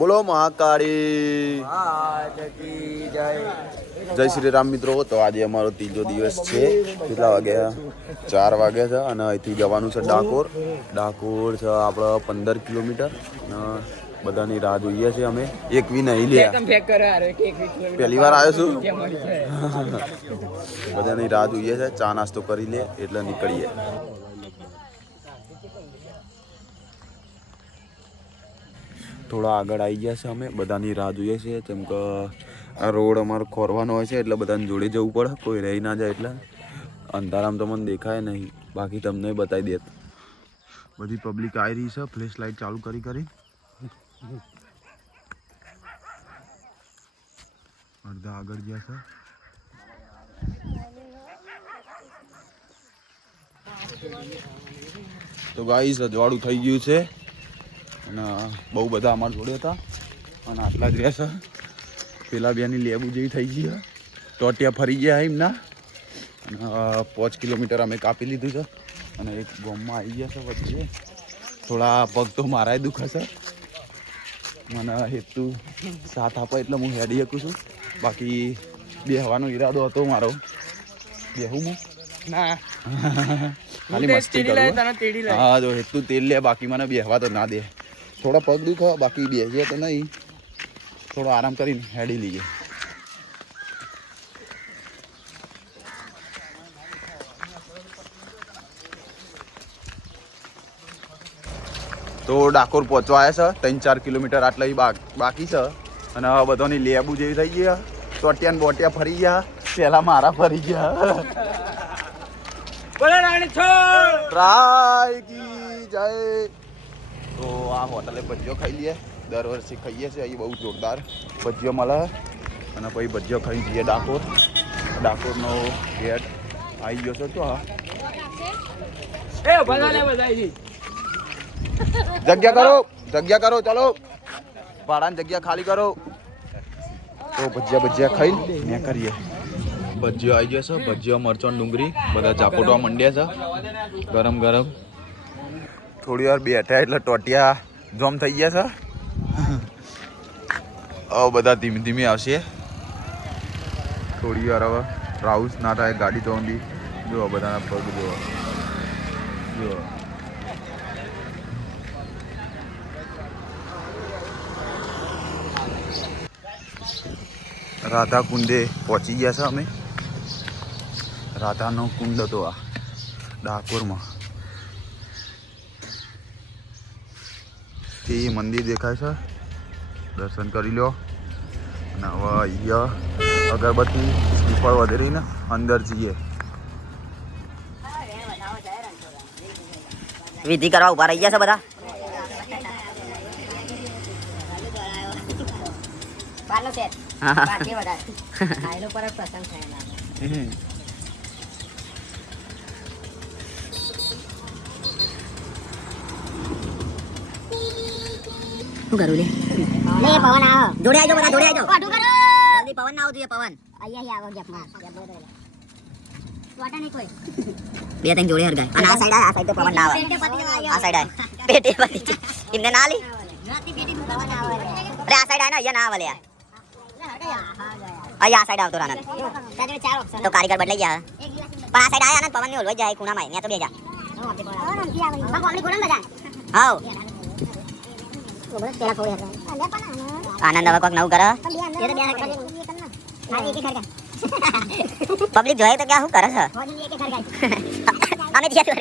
બોલો મહાકાળી. જય. શ્રી રામ મિત્રો તો આજે અમારો ત્રીજો દિવસ છે. કેટલા વાગ્યા ચાર વાગ્યા છે અને અહીંથી જવાનું છે ડાકોર. ડાકોર છે આપણે પંદર કિલોમીટર. અને બધાની રાહ જોઈએ છે અમે. એક વી નહીં લ્યા પહેલી વાર આવ્યો છું. બધાની રાહ જોઈએ છે. ચા નાસ્તો કરી લે એટલે નીકળીએ. થોડા આગળ આવી ગયા છે અમે, બધાની રાહ જોઈએ છીએ કેમ કે આ રોડ અમારો ખોરવાનો હોય છે, એટલે બધાને જોડે જવું પડે, કોઈ રહી ના જાય એટલે. અંધારામાં તો મને દેખાય નહીં, બાકી તમને બતાવી દેત. બધી પબ્લિક આવી રહી છે ફ્લેશ લાઇટ ચાલુ કરી કરી. અડધા આગળ ગયા છે. તો ગાઈસ અજવાળું થઈ ગયું છે. અને બહુ બધા અમારા જોડે હતા. અને આટલા જ રહેશે. પેલા બેની લેબુ જેવી થઈ ગઈ છે. ટોટિયા ફરી ગયા એમના. અને પાંચ કિલોમીટર અમે કાપી લીધું છે. અને એક ગોમમાં આવી ગયા છે વચ્ચે. થોડા પગ તો મારાય દુખાશે મને હેતુ સાથ આપે એટલે હું હેડી શકું છું. બાકી બેહવાનો ઈરાદો હતો મારો. બેહું હું? ના. ખાલી મસ્તી કરું હા જો હેતુ તેલ લે બાકી મને બેહવા તો ના દે. થોડા પગ દુખો બાકી બેસીએ તો નહીં. થોડો આરામ કરીને હેડી લઈએ. તો ડાકોર પહોંચવા આવ્યા છે. ત્રણ ચાર કિલોમીટર આટલા બાકી છે. અને હવે બધાની લેબુ જેવી થઈ ગયા ચોટિયા ને બોટિયા ફરી ગયા. પેલા મારા ફરી ગયા. બોલો રાણી છોડ! કી જય. તો આ હોટલે ભજીયો ખાઈ લઈએ. દર વર્ષે ખાઈએ છીએ અહીં બહુ જોરદાર ભજીયો મળે. અને પછી ભજીયો ખાઈ જઈએ ડાકોર. ડાકોરનો ગેટ આવી ગયો છે તો બધાઈ જગ્યા કરો જગ્યા કરો ચાલો. ભાડાની જગ્યા ખાલી કરો. તો ભજીયા ભજીયા ખાઈ ને કરીએ. ભજીયો આવી ગયો છે ભજીયો મરચો ડુંગળી. બધા ચાપોટવા માંડ્યા છે. ગરમ ગરમ. થોડી વાર બેઠા એટલે ટોટિયા જોમ થઈ ગયા છે. હવે બધા ધીમે ધીમે આવશે. થોડી વાર હવે રાઉસ ના થાય, ગાડી તો ઊંડી જો બધાના પગ જો જો રાધા કુંડે પહોંચી ગયા છે અમે. રાધાનો કુંડ હતો આ ડાકોરમાં. તે મંદિર દેખાય છે દર્શન કરી લો અને હવે અહીંયા અગરબત્તી શ્રીફળ વધેરીને અંદર જઈએ વિધિ કરવા ઊભા રહી ગયા છે બધા બારનો સેટ હા. બાકી વધારે આ એનો પર જ પસંદ થાય એના. શું કરું લે? લે પવન આવો. જોડે આવજો બધા જોડે આવજો. વાઢું કરો. જલ્દી પવન ના આવવું જોઈએ પવન. અહીંયા આવો ગેપમાં બે ત્રણ જોડે હરગાય. અને આ સાઈડ આ સાઈડ તો પવન ના આવે. આ સાઈડ આ. પેટે પતી છે. ના લી? આવે. અરે આ સાઈડ આ ને અહીંયા ના આવે લે. અહીંયા આ સાઈડ આવતો રાનંદ તો કારીગર બદલાઈ ગયા. પણ આ સાઈડ આયા ને પવનની ઓલવાઈ જાય ખૂણામાં. ત્યાં તો બે જા પવન આનંદ હવે કોક નવું કરે? પબ્લિક જોઈએ તો ક્યાં શું કરે છે? અમે છું છે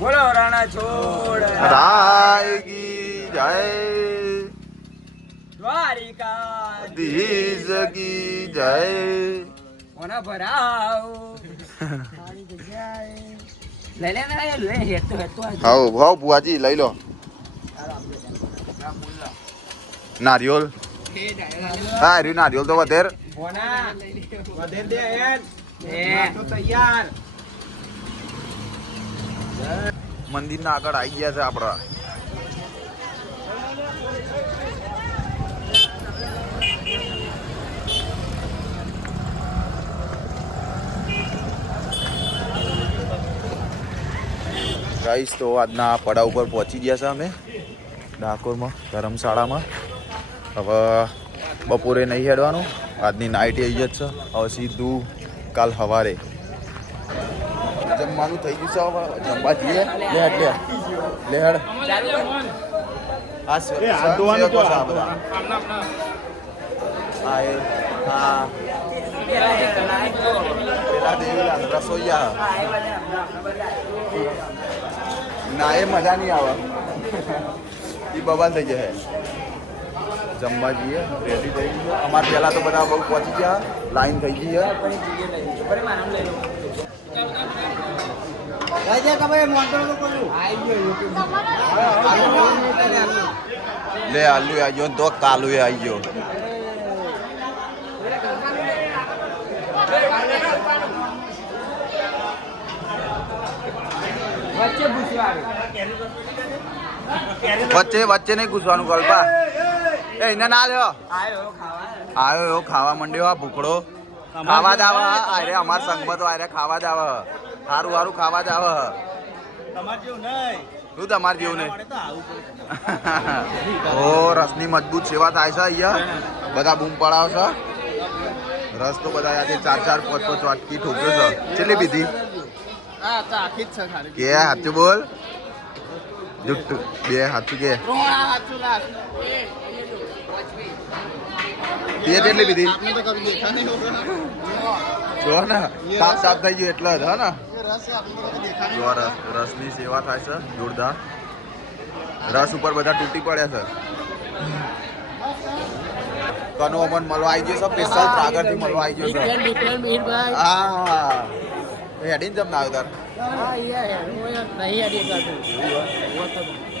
બોલો, રાણા છોડ રાય કી જય દ્વારિકા ધીજ કી જય ઓના ભરાવ લઈ લે ને લે હેતો હેતો હાઉ ભાવ બુઆજી લઈ લો નારિયોલ હા રહ્યું નારિયોલ તો વધેર વધેર દે હેડ એ તૈયાર મંદિરના આગળ આવી ગયા છે આપણા. ગાઈસ તો આજના પડાવ ઉપર પહોંચી ગયા છે અમે. ડાકોરમાં, ધર્મશાળામાં. હવે બપોરે નહીં હેડવાનું. આજની નાઇટ આવી જ છે. હવે સીધું કાલ સવારે. જમવાનું થઈ ગયું છે હવે જમવા જઈએ. લે હેડ લે. લે હેડ. આ સ- સેવકો છે આ બધા. આ એ આ પેલા દેવીલાલ રસોઈયા. ના એ મજા નહીં આવે. એ બબાલ થઈ જશે જમવા જઈએ રેડી થઈ ગયું અમારે પહેલાં તો બધા બહુ પહોંચી ગયા લાઈન થઈ ગઈ છે. લે આલુ આવી ગયો તો કાલુ આવી ગયો વચ્ચે વચ્ચે વચ્ચે નહીં ઘૂસવાનું ગોલપા. એ એને ના લ્યો. આવ્યો એવો ખાવા. માંડ્યો આ ભૂખડો. ખાવા દાવા આવે અરે અમાર સંગમતો આરે અરે ખાવા આવે સારું સારું ખાવા જ આવે. શું તમારે જેવું નહીં? ઓ રસની મજબૂત સેવા થાય છે અહીંયા. બધા બૂમ પડાવ છે. રસ તો બધા આજે ચાર ચાર પાંચ પાંચ વાટકી ઠોક્યો છે. છે ખાલી. કે સાચું બોલ? બે સાચું કે. બે કેટલી નહીં. હોગા જો ને સાફ સાફ થઈ ગયું એટલે જ હા ને. રસ જો રસની સેવા થાય છે જોરદાર. રસ ઉપર બધા તૂટી પડ્યા છે. કનો અમન મળવા આવી ગયો છે સ્પેશિયલ ત્રાગરથી મળવા આવી ગયો છે. હા. હા હેડીને જમ ના કાઢું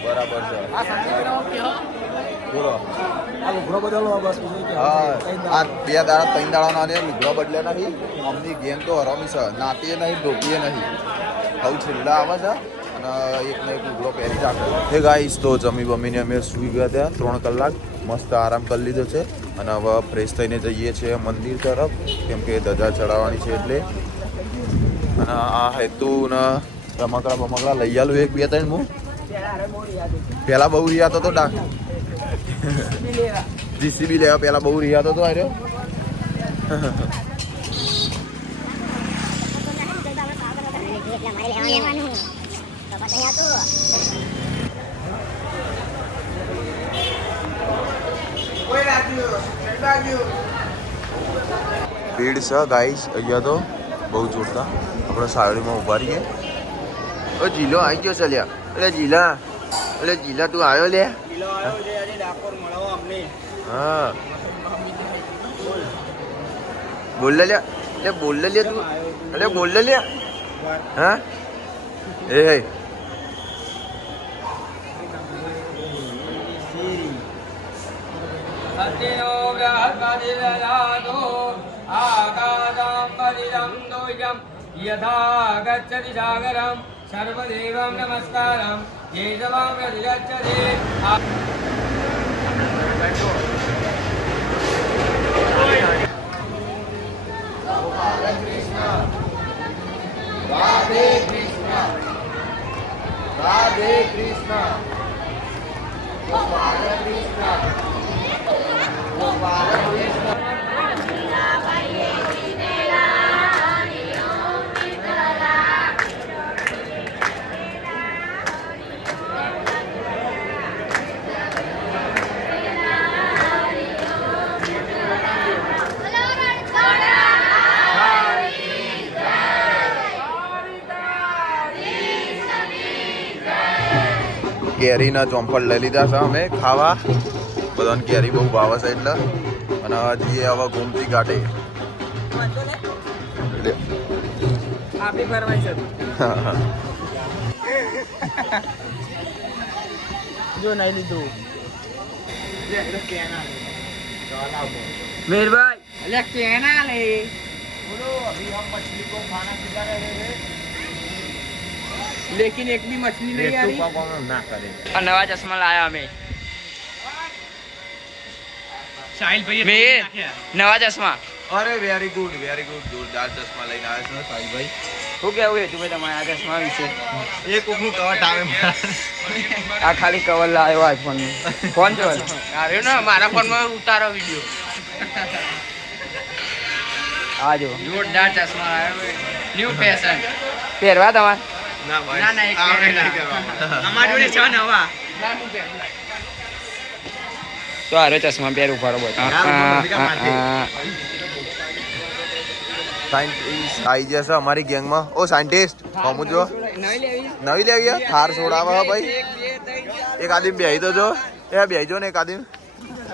બરાબર છે. કેવો બોલો આ બસ બે દાડા ત્રણ દાડાના ને લુગડા બદલ્યા નહીં અમની ગેમ તો હરામી છે નાતીએ નહીં ધોતીએ નહીં. હવે છેલ્લા આવે છે અને એક ને એક લુગડો પહેરી રાખે હે ગાઈસ તો જમી બમીને અમે સૂઈ ગયા ત્યાં ત્રણ કલાક મસ્ત આરામ કરી લીધો છે. અને હવે ફ્રેશ થઈને જઈએ છીએ મંદિર તરફ કેમ કે ધજા ચડાવવાની છે એટલે. અને આ હેતુ ને રમકડા બમકડા લઈ આલું એક બે ત્રણ હું પહેલાં બહુ રહ્યા તો ડાક જીસીબી લેવા પેલા બહુ રિયાતો તો આર્યો હતું ભીડ છે, ગાઈસ, અહીંયા તો બહુ જોરદાર. આપણે સાવડીમાં ઊભા રહીએ. ઓ, જીલો આવી ગયો છે, લ્યા. એટલે જીલા. એટલે જીલા, તું આવ્યો લે હા. બોલ. લે એટલે બોલ લે તું. એટલે બોલ લે હા? એ હે સત્યો બૃહસ્પતિર્દધાતો આકાશામ્બરિદં દોષં યથા ગચ્છતિ સાગરં Krishna. Gopala Krishna. કેરીના ચોંપડ લઈ લીધા છે અમે ખાવા. બધાને કેરી બહુ ભાવે છે એટલે. અને હજી હવે ગોમતી છે. જો નહીં લીધું. મીરભાઈ અલ્યા કેના લે लेकिन एक भी मछली नहीं आ रही ना करे और नवा चश्मा लाया हमें साहिल भाई नवा चश्मा અરે વેરી ગુડ વેરી ગુડ જોરદાર ચશ્મા લઈને આવ્યા છે સાહિલભાઈ શું કેવું હતું ભાઈ તમારે આ ચશ્મા વિશે એ કોકનું કવટ આવે આ ખાલી કવર લાવ્યો આઈફોન નું ફોન જો અરે ને મારા ફોન માં ઉતારો વિડિયો આ જો જોરદાર ચશ્મા આવ્યો ન્યુ ફેશન પહેરવા તમારે ના ભાઈ. ના, ના, એક આપણે પહેરેલા. નહીં કરવા અમારી જોડે છે નવા તો આરે ચશ્મા પહેરું બરોબર સાયન્ટિસ્ટ આવી જશે અમારી ગેંગમાં. ઓ સાયન્ટિસ્ટ હમું જો નવી લેવી થાર છોડાવે હે ભાઈ. એક આદિમ બેહી તો જો. એ બેહી જો ને એક આદિમ.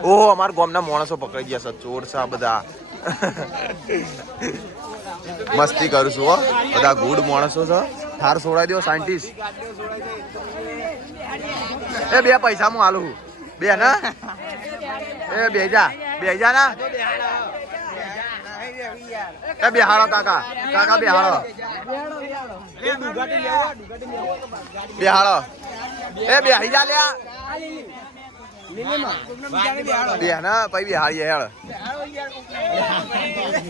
ઓહો અમારા ગામના માણસો પકડી ગયા છે. ચોર છે આ બધા. મસ્તી કરું છું હો. બધા ગુડ માણસો છે. થાર સોડાઈ દો સાયન્ટિસ્ટ એ બે પૈસા હું. આલું બે ને? એ બેજા બેજા ના? એ બિહારો કાકા. કાકા બિહારો બિહારો એ બિહારી જા લ્યા. બિહાના પછી બિહારી હેળ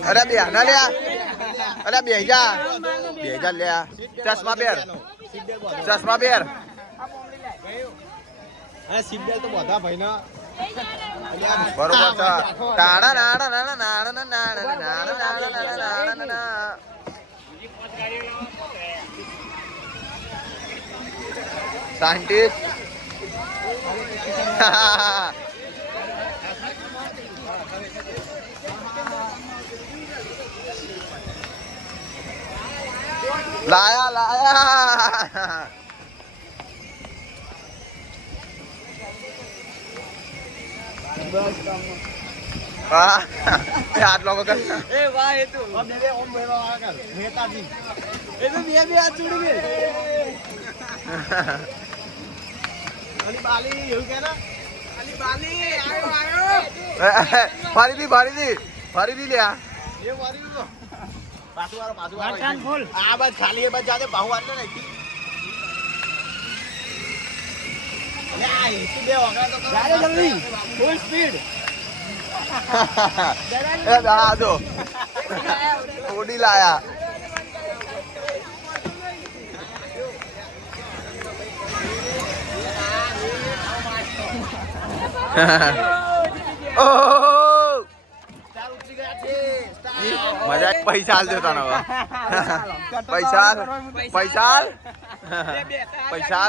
અરે બિહાના લ્યા અરે બે જા બે લ્યા ચશ્મા બેર ચશ્મા પહેર બરોબર છે નાડા નાણા નાણા નાણા નાણા નાણા નાણા નાણા સાયન્ટિસ્ટ લાયા લાયા હા કામ આટલો વગર એ વાહ એ તો બે ઓમ ભેળો આગળ નેતાજી એ તો બે બે હાથ જોડી ફરીથી ફરીથી ફરીથી લે આ પાછું પાછું ને ફૂલ સ્પીડ ઓડી લાયા. મજા પૈસા આલ દેતા નવા પૈસા પૈસા પૈસા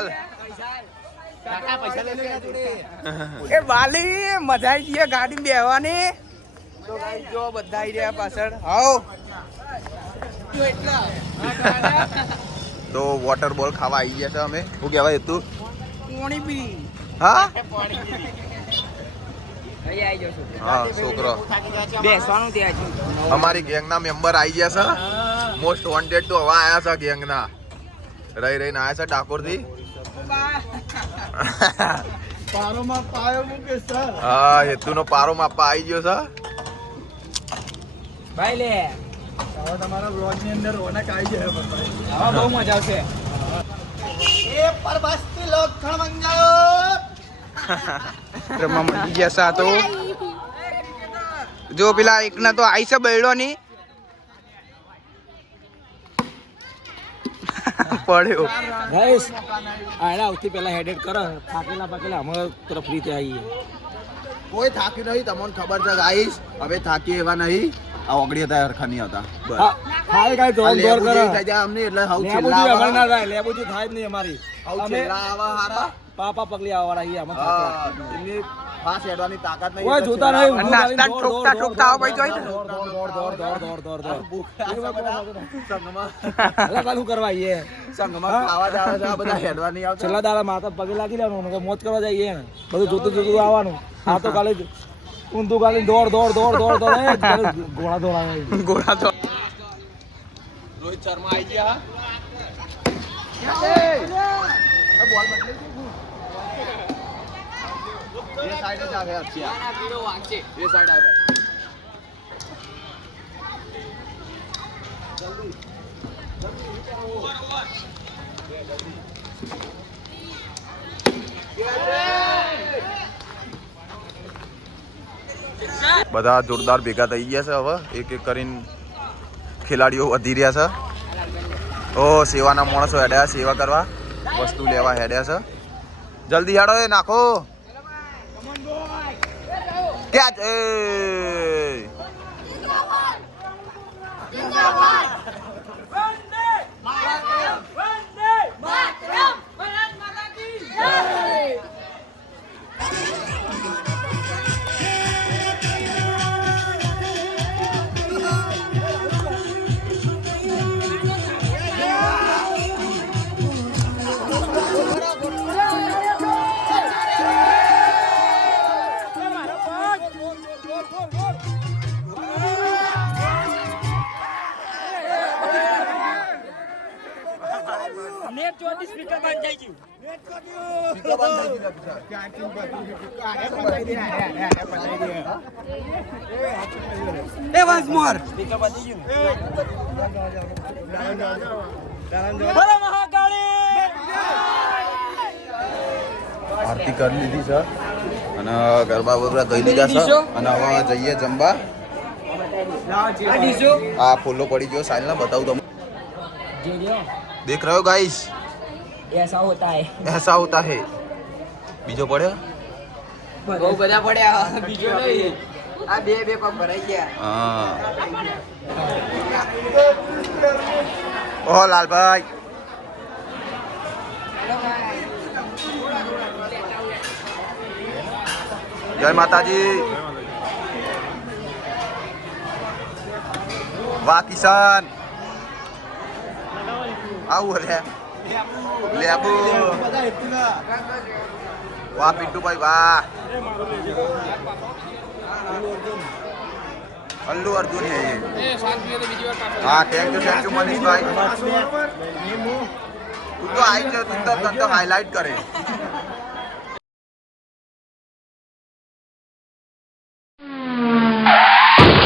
એ વાલી મજા આવી ગઈ ગાડી બેહવાની. તો ગાઈ જો બધા આવી રહ્યા પાછળ. હાઉ. તો વોટર બોલ ખાવા આવી ગયા છે અમે. શું કહેવાય તું? પાણી પી. હા? હા છોકરો. બેસવાનું અમારી ગેંગના મેમ્બર આવી ગયા છે. મોસ્ટ વોન્ટેડ તો હવા આયા છે ગેંગના. રહી રહીને આયા છે ડાકોરથી હા હેતુનો પારો માપવા આવી ગયો છે. ભાઈ લે. તમારા બ્લોગની અંદર રોનક આવી જાય હવે બહુ મજા આવશે. રમવા મંડી ગયા સા તો. જો પેલા એકના તો આઈસા બૈડો ની પડ્યો. ગાઈસ આને આવતી પહેલા હેડેડ કરો. થાકેલા પાકેલા અમે તરફ ફ્રી થઈ આવીએ કોઈ થાકી નહીં તમને ખબર છે ગાઈસ હવે થાકી એવા નહીં. આ ઓગળી હતા હરખા નહીં હતા હા હાલ ગાઈ દોર દોડ કરો. અમને એટલે હાવ લેબુજી છેલ્લા ના થાય લેબુજી થાય જ નહીં અમારી. અમે છેલ્લા હારા. પાપા પગલી આવવાળા હા, એમની ફાસ હેડવાની તાકાત નહીં કોઈ જોતા નહીં નાસ્તા ઠોકતા ઠોકતા આવો ભાઈ જોઈ દોડ દોડ દોડ દોડ દોડ દોડ. દોડ ભૂખ્યા છે બધા. સંઘમાં અલા કાલ કરવા આવીએ સંઘમાં ખાવા જ આવે બધા હેડવા આવતા. છેલ્લા દાડા માતા પગે લાગી લેવાનું કે મોજ કરવા જઈએ બધું જોતું જોતું આવવાનું. આ તો કાલે જ ઊંધું કાલે દોડ દોડ દોડ દોડ દોડ ઘોડા દોડાવે. ગોળા રોહિત શર્મા આવી ગયા. આવે અક્ષયા એ બધા જોરદાર ભેગા થઈ ગયા છે હવે. એક એક કરીને ખેલાડીઓ વધી રહ્યા છે. ઓ, સેવાના માણસો હેડ્યા, સેવા કરવા. વસ્તુ લેવા હેડ્યા છે. જલ્દી હેડો એ નાખો. ક્યાં એ. આરતી કરી લીધી છે. અને ગરબા બરબા ગઈ લીધા છે. અને હવે જઈએ જમવા. આ ફૂલો પડી ગયો સાઈલ ના બતાવું તમને. દેખ રહ્યો ગાઈસ એસા હોતા હે એસા હોતા હે. બીજો પડ્યો? બહુ બધા પડ્યા બીજો નહીં. આ બે બે પગ ભરાઈ ગયા હા ઓહો લાલભાઈ જય માતાજી વાહ કિશન આવું રે લેબુ વાહ પિન્ટુભાઈ વાહ અલ્લુ અર્જુન છે એ. હા thank you thank you Manishbhai. તું તો આવી જ તું તો હાઈલાઇટ કરે.